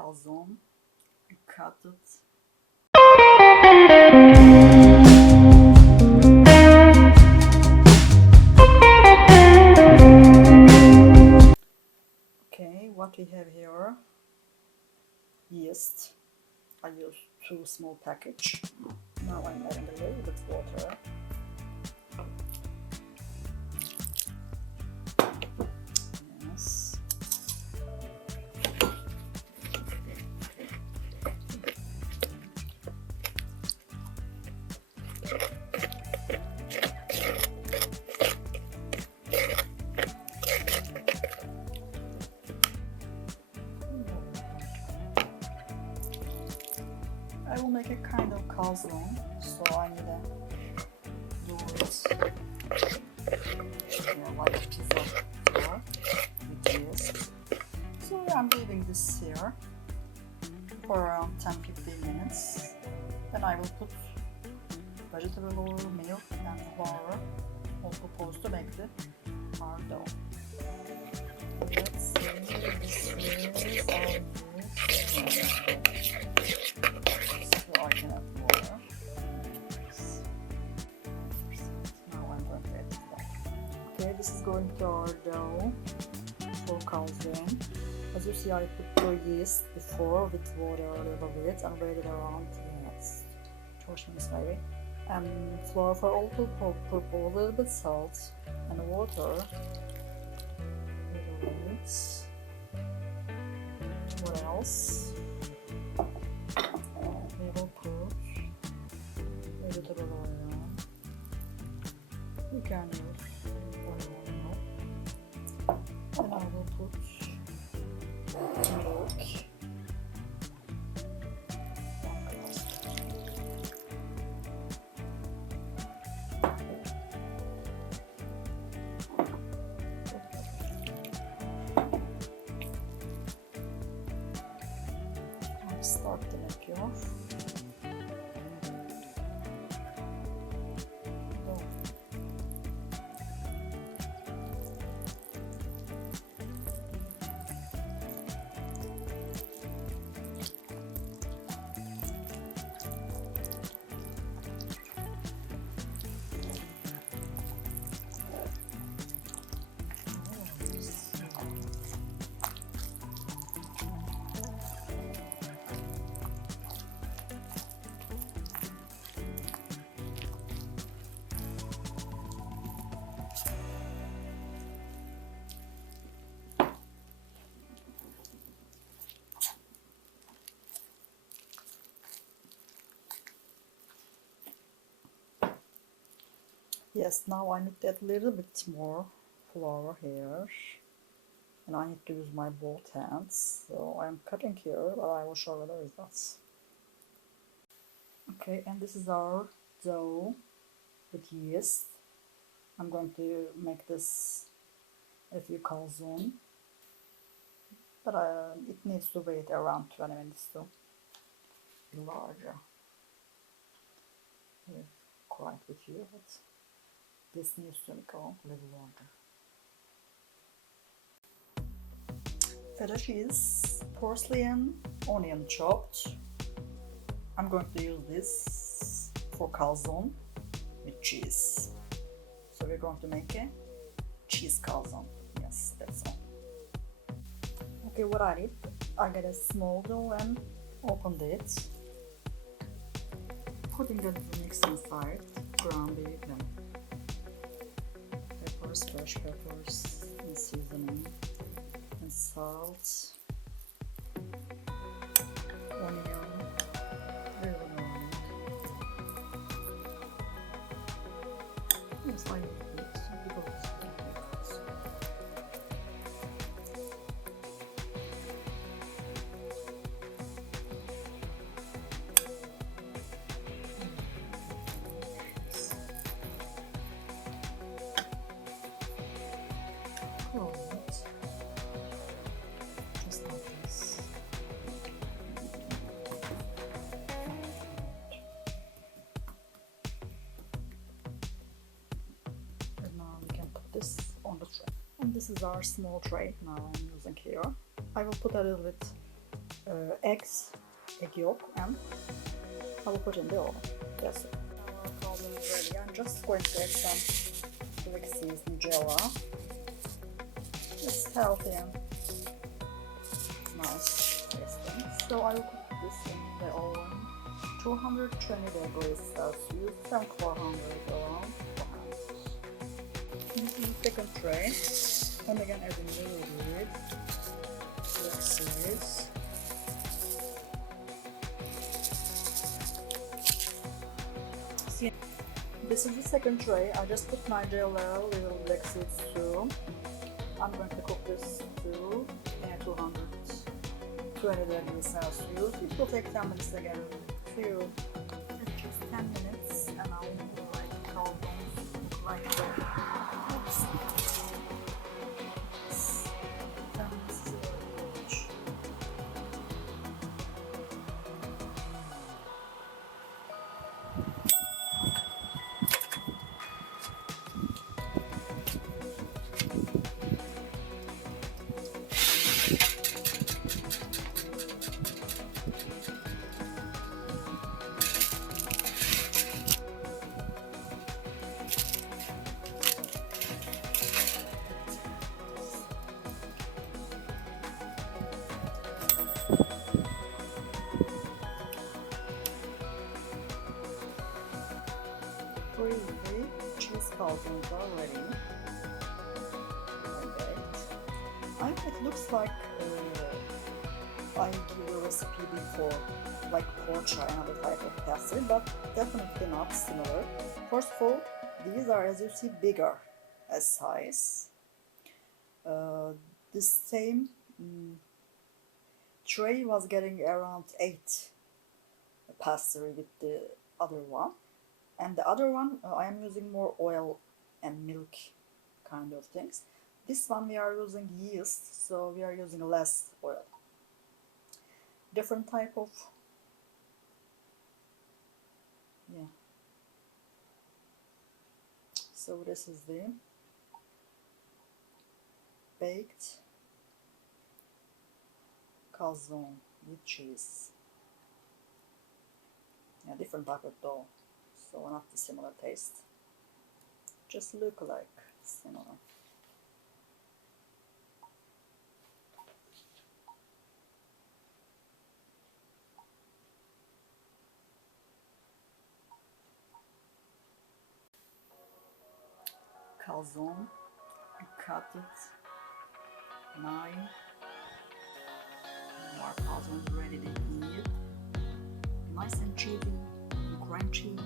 calzone. I cut it. Okay, what we have here: yeast. I use 2 small package. Now I'm adding a little bit water. Yes. I will make a kind of calzone, so I need to do it like a pizza flour with yeast. So I'm leaving this here for around 10-15 minutes. Then I will put vegetable oil, milk and flour, all proposed to make the hard dough. Let's see, this is all yeast. So I can add water. Now I'm going to add that. Okay, this is going to our dough for calzone. As you see, I put the yeast before with water a little bit and waited around 3 minutes, 12 minutes maybe. And flour for all purple, a little bit salt and water. A little bit. What else? We will put vegetable oil. You can use oil. And I will put milk. I'll start to make it off. Yes, now I need to add a little bit more flour here, and I need to use my both hands, so I'm cutting here, but I will show you the results. Okay, and this is our dough with yeast. I'm going to make this a few calzone, but it needs to wait around 20 minutes to be larger. Here, quite with you, but this needs to go a little longer. Feta cheese, parsley and onion chopped. I'm going to use this for calzone with cheese. So we're going to make a cheese calzone. Yes, that's all. Okay, what I did, I got a small dough and opened it. Putting the mix inside, ground beef and peppers, fresh peppers, and seasoning, and salt, onion, really onion. It's like this, because just like this. And now we can put this on the tray. And this is our small tray now I'm using here. I will put a little bit eggs, egg yolk, and I will put in the oven. That's it. Our calzone is ready. I'm just going to add some flaxseed Nutella. It's healthy and nice tasting. So I will put this in the oven, 220 degrees Celsius and 400 around. Into the second tray, and again adding the liquid, flaxseeds. See, this is the second tray. I just put my jello, little flaxseeds too. I'm going to cook this too in 220 degrees Celsius. It will take 10 minutes again. Few, just 10 minutes, and I'll like calzone like that. Oops. 10 minutes is very much. Creamy cheese calzones are ready. Like that. It looks like I give a recipe before, like porcha, another type of pastry, but definitely not similar. First of all, these are, as you see, bigger as size. The same tray was getting around 8 pastry with the other one. And the other one, I am using more oil and milk kind of things. This one we are using yeast, so we are using less oil. Different type of, yeah. So this is the baked calzone with cheese. Yeah, different type of dough. So not the similar taste, just look like similar. Calzone, cut it 9. More calzone ready to eat. Nice and cheesy, crunchy.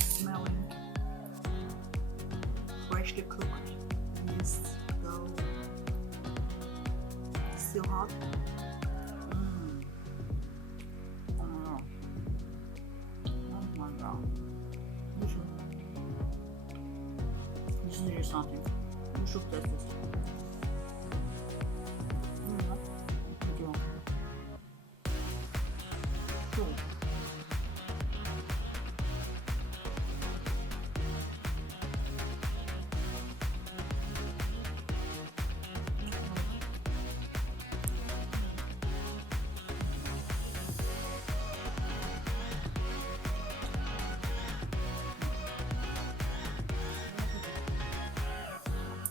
Smelling freshly cooked yeast dough. Still hot. Oh no. Oh my god. You should do something. You should test this. Cool.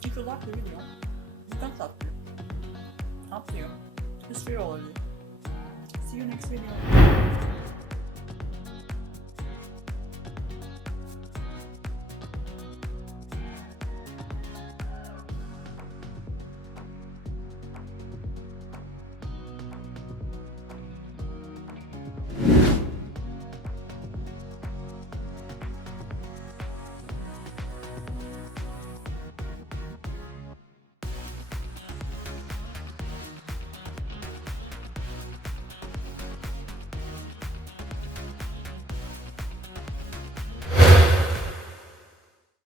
If you like the video, you can subscribe. Up to you. It's free already. See you next video.